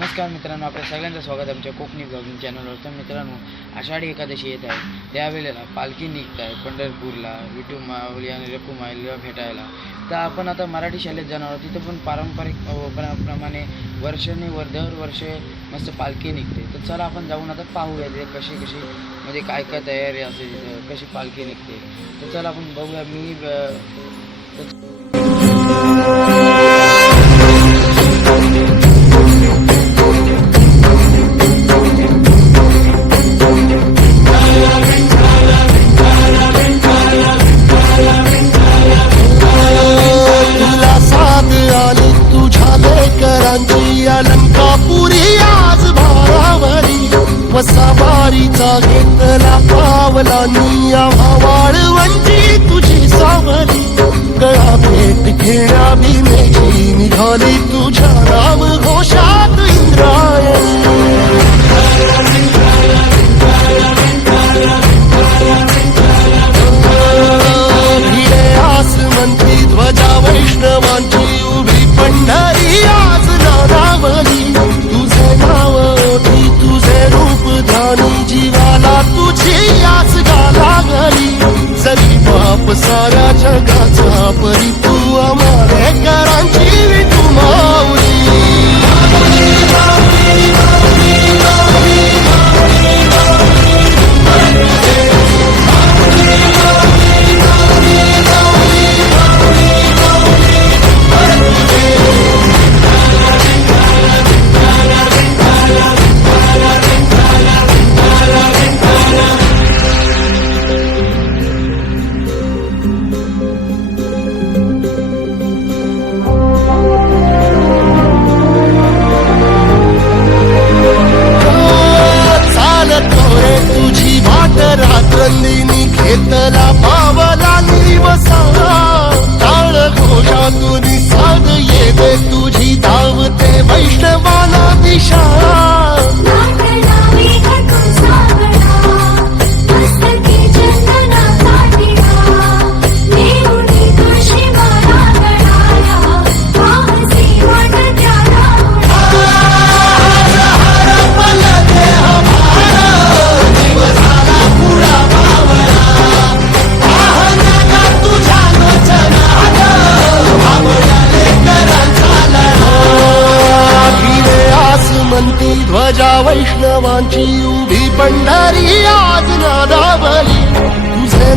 नमस्कार मित्रांनो आपल्या सगळ्यांचं स्वागत आमच्या कोकणी ब्लॉगिंग चॅनलवर तर मित्रांनो आषाढी एकादशी येत आहे. त्यावेळेला पालखी निघत आहे पंढरपूरला विठू माऊली आणि रखुमाईला भेटायला. तर आपण आता मराठी शाळेत जाणार आहोत. तिथं पण पारंपरिक प्र- प्रमाणे वर्षाने वर दरवर्षे मस्त पालखी निघते. तर चला आपण जाऊन आता पाहूया ते कशी कशी म्हणजे काय काय तयारी असते तिथं कशी पालखी निघते. तर चला आपण बघूया मी वसावारीचा घेतला पावला निया वाळवंची तुझी सावरी गळा भेट घेण्या भीमेची निघाली तुझ्या राम घोषात इंद्रा.